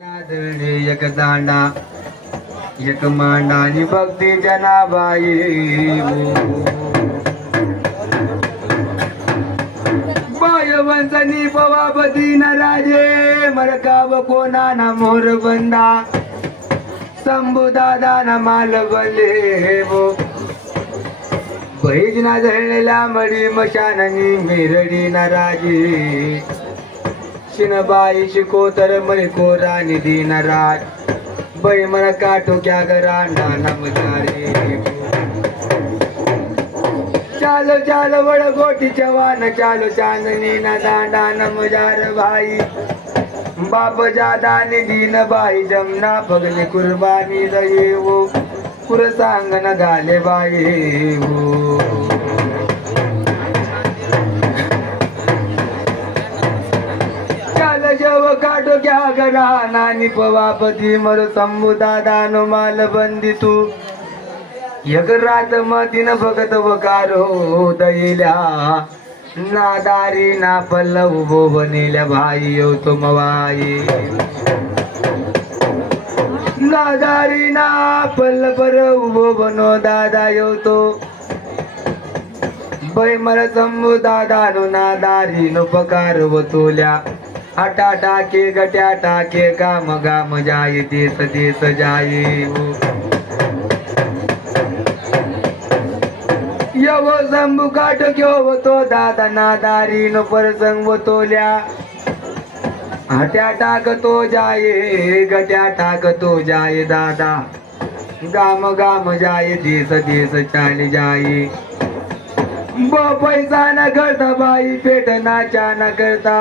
नादणे एक दांडा एक मांडा आणि भक्ती जनाबाई. बाय वंचनी पवापती न राजे मरकाव कोणा ना मोर बंदा. शंभू दादा ना माल बले बहिजना बैजना मडी मशाननी मिरडी ना राजे शिनबाई शिको तर मने राणी निधी राज बै मन काठो क्या करा नाना मजारे चालो चालो वड गोटी जवान चालो चांदनी ना दांडा न मजार भाई. बाप जादा निधी दीन बाई जमना पगले कुर्बानी रहे वो कुर सांग न घाले बाई वो चाल काटो क्या करा नानी पवापती मर संभू दादा नो माल बंदी तू. एक रात मतीन भगत वकारो दयल्या नादारी ना पल्ल उभो बनेल्या भाई येऊ तो मवाई नादारी ना पल्ल पर उभो बनो दादा येऊ तो. बै मला संभू दादा नो दारी नो पकार वतोल्या हटा टाके गट्या टाके काम गाम जाय देस देस जाये यव संभू काट घेऊ तो दादा नादारी न परसंग तोल्या। हट्या टाकतो जाये गट्या टाकतो जाये दादा। गाम गाम जाये देस देस चाल जाये ब पैसा न करता बाई पेट नाचा न करता।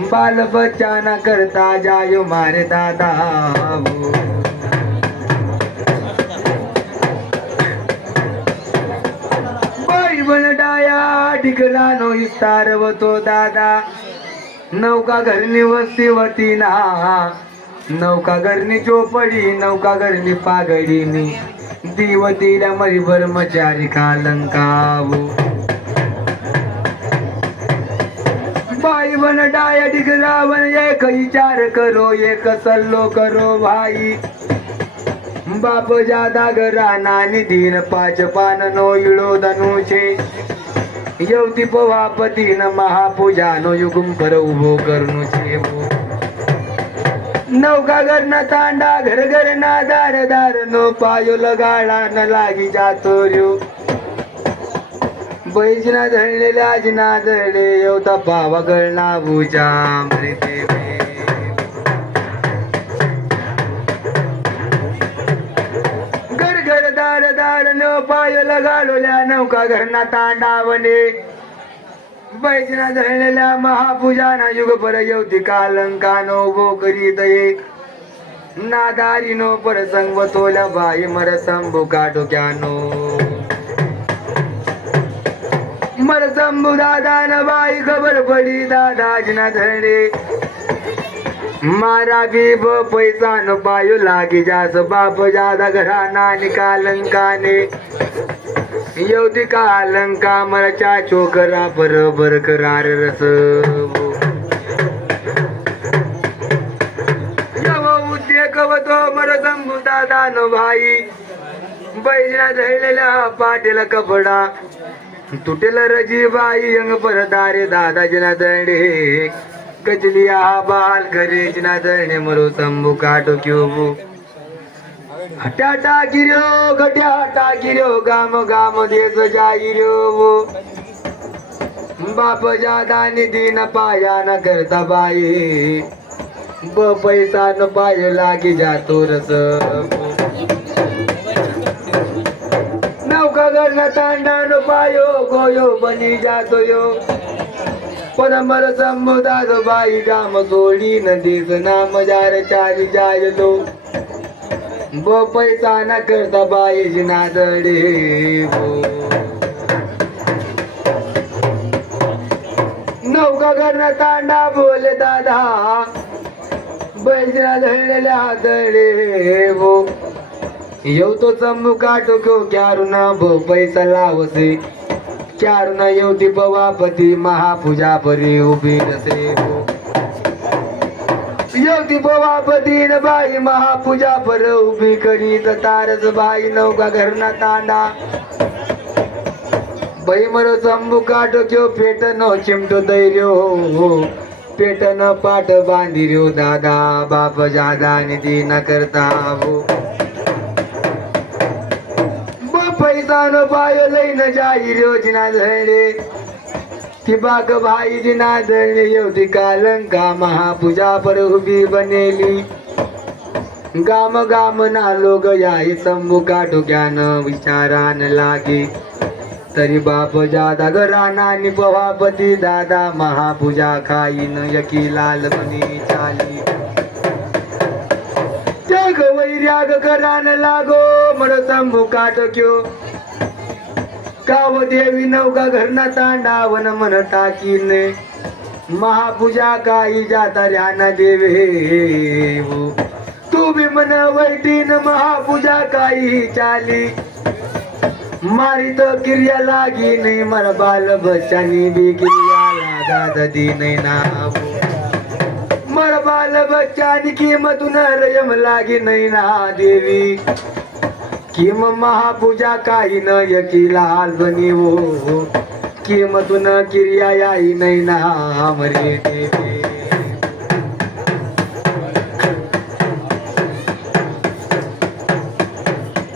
बाल बच्चा न करता जायो मारे दादा हो। वो. बाई बन डाया डिगला नो इस्तार तो दादा। नौका घरनी वस्ती वती ना। नौका घरनी चोपडी नौका घरनी पागडीनी। दिवतीला मरी ब्रह्मचारी कालंकावो हो। रावण डाय डिग रावण एक विचार करो एक सल्लो करो भाई. बाप जादा घरा नानी दिन पाच पान नो इळो धनुषे. येवती पवापतीन महापूजा नो युगुम कर उभो करणू छे नौका घर न तांडा घर घर ना दार दार नो पायो लगाळा न लागी जातो र्यो बैजना धळलेल्या जिना धळले येवता पावा गळना भुजा मृते घर घर दार दार न पायो घालवल्या नौका घरना तांडावने बैजना धळलेल्या महापूजाना युग पर येवती कालंकानो गो करीत दये नादारी नो पर संग तोल्या बाई मर संभू काटो क्यानो मर शंभू दादा न बाई खबर पडी दादा न धळे मारा ब पैसा न पायो लागी जास बाप जादा घराना निकालंकाने येवती कालंका मरच्या चोकरा बरोबर करार रस. यव मर संभू दादा न भाई. बैजना धरलेला पाटील कपडा. तुटेल रजी बाई अंग परदारे दादाजी ना दंडे कचली बाल घरे ना दंडे मरो तंबू काटो क्योबू। हट्या टाकिर्यो गट्या टाकिर्यो गाम गाम देश जाईर्यो वो बाप जादा निधी न पाया न करता बाई। ब पैसा न पाय लागी जातो रस। नौका गरण तांडा न पायो गोयो बनी जातो यो पण मर समुदाय बाई जाम सोडी न देस नाम जार चारी जायलो ब पैसा न करता बाई जिना दडे हो. नौका करण तांडा बोले दादा बैजना धळलेल्या दडे येऊ तो चंबू काटो क्यो ना भो पैसा लावसे. क्यारू ना येऊ ती पवापती महापूजा परी उभी रसे पवापती न बाई महापूजा पर उभी करीत. तारस बाई नौका घरना तांडा. बैमर चंबू काट क्यो पेट न चिमटो दैर्यो हो, हो. पेट न पाट बांधिर्यो दादा बाप जादा निधी न करता हो. पैसा न पाय लईन जाई योजना धरणे ती बाग भाई जिना धरणे एवढी कालंका महापूजा पर उभी बनेली गाम गाम ना लोग याई संभू काठोक्यान विचारान लागे तरी बाप जादा घराना पवापती दादा महापूजा खाईन यकी लाल बनी चाली त्याग वैराग करान लागो मर संभू काठोक्यो काव देवी नौका घरना तांडा वन मन टाकीन महापूजा काही जाता ध्याना देवे तू भी मन वैटीन महापूजा काही चाली. मारित क्रिया लागी नाही मर बाल बच्चानी बी क्रिया लागा ददी नाही ना मर बाल बच्चानी किंमतून रयम लागी नाही ना देवी. किम महापूजा काही न यकी लाल बनी हो. किमतून क्रिया याई नाही ना मरे देवी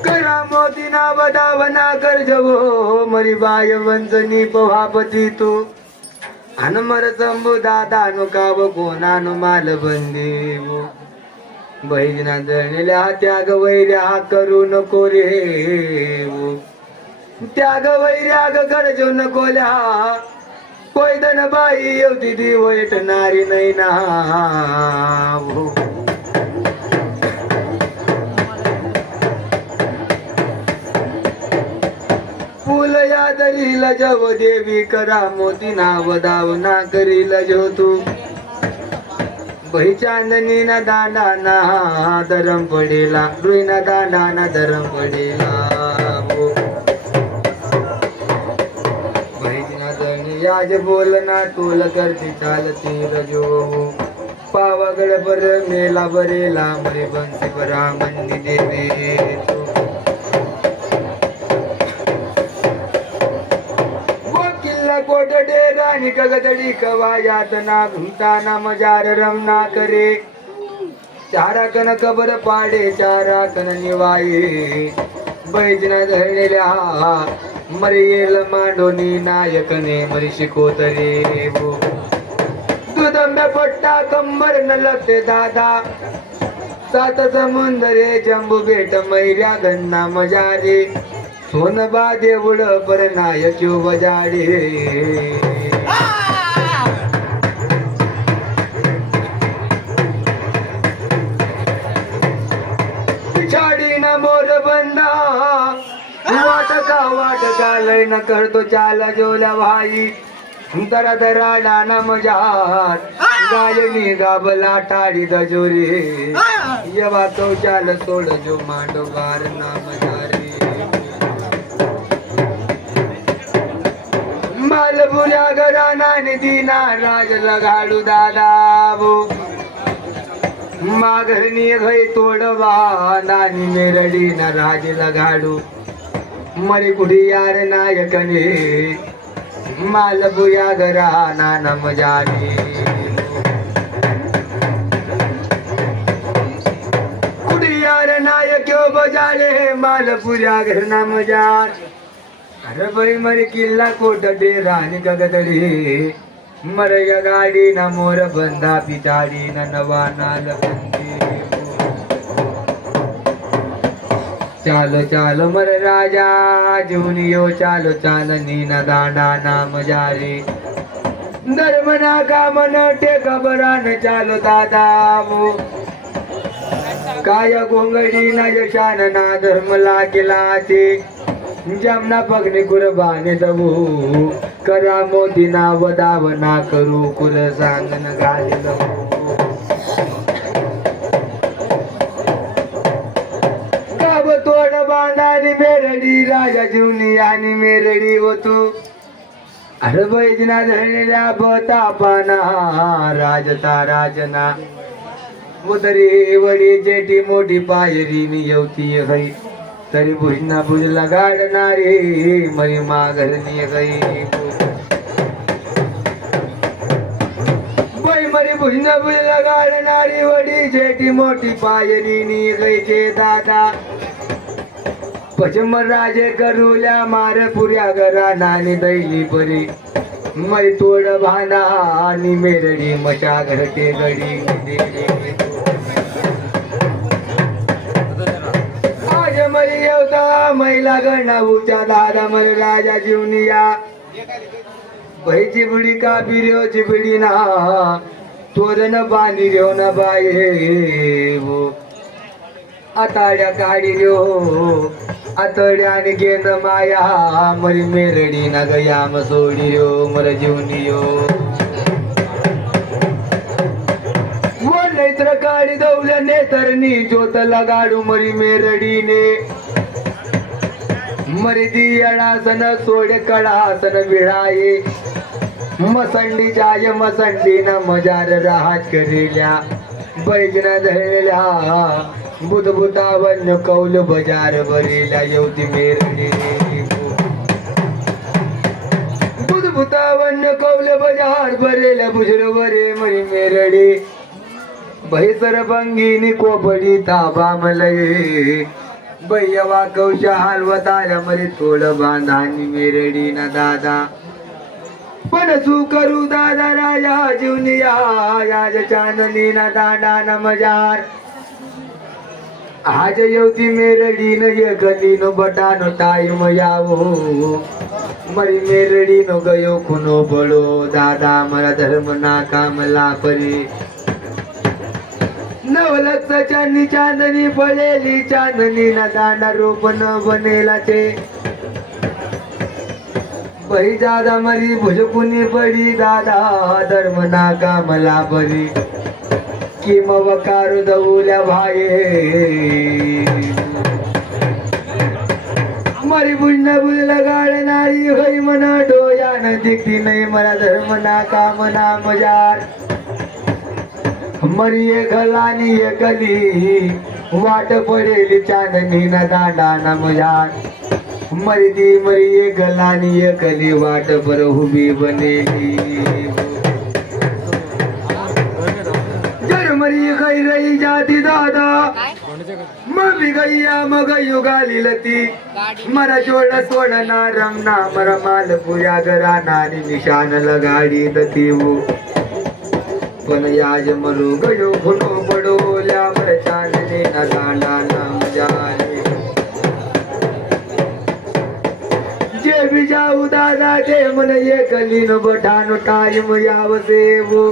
करा मोतीना बदावना कर जवो मरी बाय वंचनी पवापती तू. हनुमर संभू दादा नु काव कोणा नु माल जळलेल्या त्याग वैर्या करू नको रे. त्याग वैर्याग गरजू नकोल्या कोयदन बाई येवती दी वैट नारी नाही ना. फुल या दलील जव देवी करा मोती नाव ना करील जो तू चांदनी ना दांडा ना धरम पडेला रुई ना दांडा ना धरम पडेला हो. बहीजना बोल ना टोल करती चालती रजो हो. पावागड बर मेला बरेला मरे बंसी बरा मंदी देवे तू. राणी कगदडी कवायात ना घुमताना मजार रमना करे. चारा कन कबर पाडे चारा कन निवाये. बैजना धरलेल्या मरेल मांडोनी नायकने मरी शिकोतरे वो पट्टा कंबर न लपते दादा. सात समुंदरे जंबू बेट मैऱ्या गन्ना मजारे. सोनबा देऊळ पर नायक्यो बजाडे पिछाडी न मोर बंदा. लय न करतो चाल जोल्या भाई. दरा दरा डाना मजार. गायनी गाबला टाळी दजोरे. यवा तो चाल सोड जो मांडो गार नाम जारे मालपुऱ्या घराना दीना राज लगाडू दादा बो माघरणी घय तोडवा नानी मेरडी ना राज लगाडू. मरे कुठे यार नायकने? मालपुऱ्या घरा नाना नायक बजाले? मालपुऱ्या घरना मजा अरे बाई मरे किल्ला कोट डेरा आणि गगदडी मर या गाडी ना मोर बंधा पिताडी ना नवा नाल बंदी चालो चालो मर राजा जुनियो चालो चाल ना दांडा नाम जारी. धर्म ना कामन टेक बरान चालो दादा वो. काय गोंगडी ना यशान ना धर्म लागेला ते जमना पगने कुरबाने दबू करा मोदी ना वदाव ना करू कुर सांगन घालील काब तोड बांधानी मेरडी राजा जीवनी आणि मेरडी होतो. अरे बैजना धरलेल्या बतापाना राजता राजना. उदरी वडी जेटी मोठी पायरी नि येवती तरी भुजना भुजला गाडणारे मरी माघरणी गई मरी भुजना भुजला गाडणारी वडी जेटी मोठी पायरी नि गईचे दादा. पचम राजे करूल्या मार पुऱ्या घरा नानी दैली परी मै तोड भाना आणि मेरडी मशा घरटे गडी आज मरी येवता मैला गणाऊच्या दादा मर राजा जीवनिया बैची बुडी का बिर्यो चिबडी ना. तोरण बांधी रेव बाई बाये आताड्या काढी रो आतड्याने गेन माया. मरी मेरडी ना गयाम सोडी रो मर जीवनियो यो नेत्र काढी दौल्या नेतरनी ज्योत लगाडू मरी मेरडीने. मरिदी दियडासन सोडे कडासन विळाये मसंडी जाय मसंडी न मजार राहत करेल्या. बैजन धरल्या बुधबुता वन्य कौल बजार बरेल्या येवती मेरडी बुधबुता वन्य कौल बजार बरेल्या बुजर बरे मरी मेरडी. बैसर बंगीनी कोपडी ताबा मलये भैयवा कौशा हलवत आल्या मरे थोड बांधानी मेरडी ना दादा. पण सू करू दादा राजा जीवनिया याज चांदनी ना दांडा न मजार. आज येवती मेरडी न ये गली नो बटानो टाईम यावो. मरी मेरडी नो गयो खुनो बडो दादा मला धर्म ना कामला परी. नवलक्ष चांदनी चांदनी पडेली. चांदनी ना दांडा रोपण बनेला ते बही दादा मरी भुजकुनी पडी. दादा धर्म ना कामला परी. किम वकार दौल्या भाये. मरी बुजन बुजला गाडणारी होई मन न दिखती नाही. मला धर्म ना कामना मजार. मरी गलानी गली वाट पडेली चांदणी ना दांडा ना मजार मरी दी मरी गलानी गली वाट पर हुबी बनेली. जर मरी गई रही जाती दादा मग गैया मग युगाली लती. मरा जोड सोडना रमना मरा माल पुया गरा नारी निशान लगाडी लती वो पण याज मरू गयो फुलो पडोल्या मर चांदणी न दांडा नाम जाने जे बी जाऊ दादा ते मन ये कलीन बठान टाईम यावसे वो.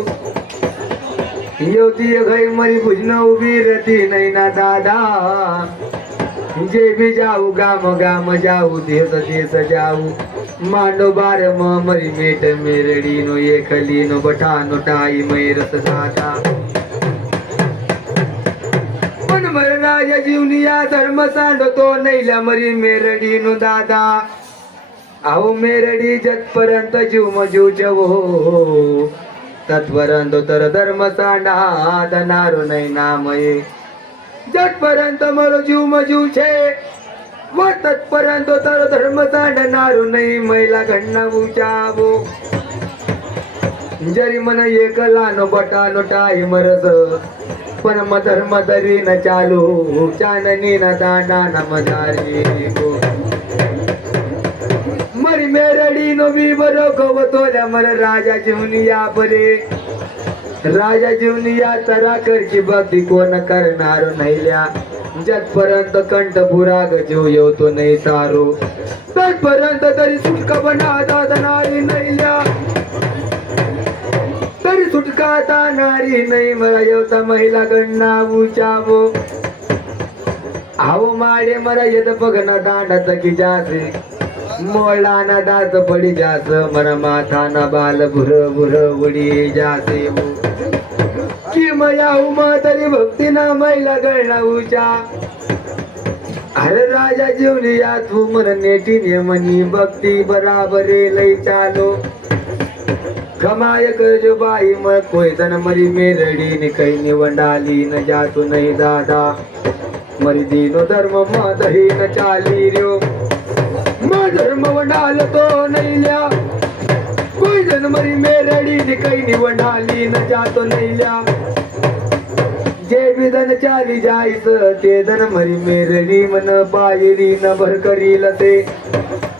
येवती घाई मरी भुजन उभी रती नाही ना दादा. जे भी जाऊ गाम गाम जाऊ देश देश जाऊ. मांडो बार मरी मेट मेरडी नो ये खली नो बठा नो टाई मै रस दादा पण मर राजा जीवनिया धर्म सांडतो नैला मरी मेरडी नो दादा. अहो मेरडी जतपर्यंत जीव म जीव हो तत्पर्यंत तर धर्म सांडा दनारो नाही नामये जटपर्यंत मरो जीव म जीव छे व तत्पर्यंत तर धर्म सांडणारो नाही मैला घडणा उचावो जरी मन एकला नो बटा नो टाई मरस पण म धर्म तरी न चालू चाननी न दांडा न मदारी गो मरी मेरडी नो मी बरो गवतोल्या मर राजा जीवनिया बरे राजा जीवनिया तरा करची भक्ती कोण करणार नाहील्या? जतपर्यंत कंठ बुराग जीव येवतो नाही सारो तत्पर्यंत तरी सुटका बना दादनारी नाहील्या. तरी सुटका दानारी नाही मला येवता महिला गणना उचावो. आहो माडे मरा येत बघ ना दांडा की जासे मोळा ना दात पडी जास मन माथा ना बाल भुर भुर उडी जासे कि मया उमा तरी भक्ती ना मैला गळना उचा अरे राजा जीवनी या तू मन नेटी नेमनी भक्ती बराबरे लई चालो कमाय करजो बाई मग कोयतन मरी मेरडी नि कै निवंडाली न जातो नाही दादा मरी दिनो धर्म मदही न चाली रो धर्म वंडाल तो नैल्या. कोई जनमरी मेरडी नि कै निवंडाली न जातो नैल्या. जे विधन चाली जाईस ते धनमरी मेरडी मन बायरी न भर करील ते.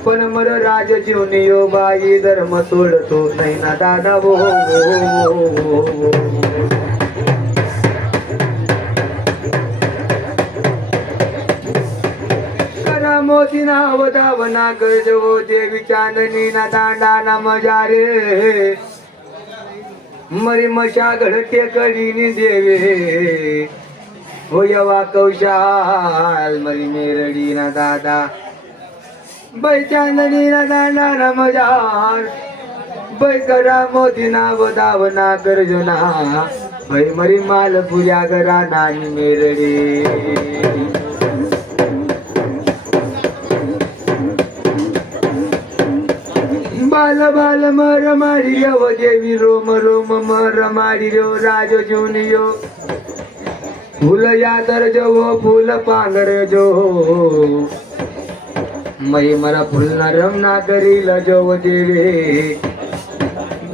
पण मर राज जीवनियो बाई धर्म सोडतो नाही ना दादा हो. हो, हो, हो होती मोती नाव दावना देवी चांदणी ना दांडा ना मजा रे. मरी मशा घडते कडीनी देवे. हो यवा कौशाल मरी मेरडी ना दादा. बै चांदणी ना दांडा ना मजार बै करा मोदी नाव दावना करजो ना मरी माल पुऱ्या करा नानी मेरडी. बाल बाल मर मारियो देवी रोम रोम मर मारियो राजो जुनियो। फुल यादर जो फुल पांगर जो। मै मला फुल नरम ना करील जो देवे।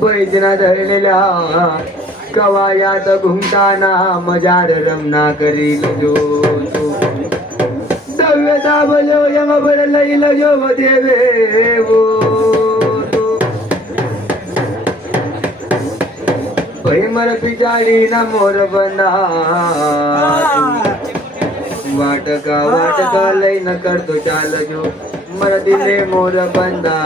बैजना धरलेल्या कवायात घुमताना मजार रमना करील जो जो। दव्य दाबलो यम बर लैल जो देवे वो। मर पिचाडी ना मोर बंदा वाटका वाटका लय न करतो चाल जो मर दिले मोर बंदा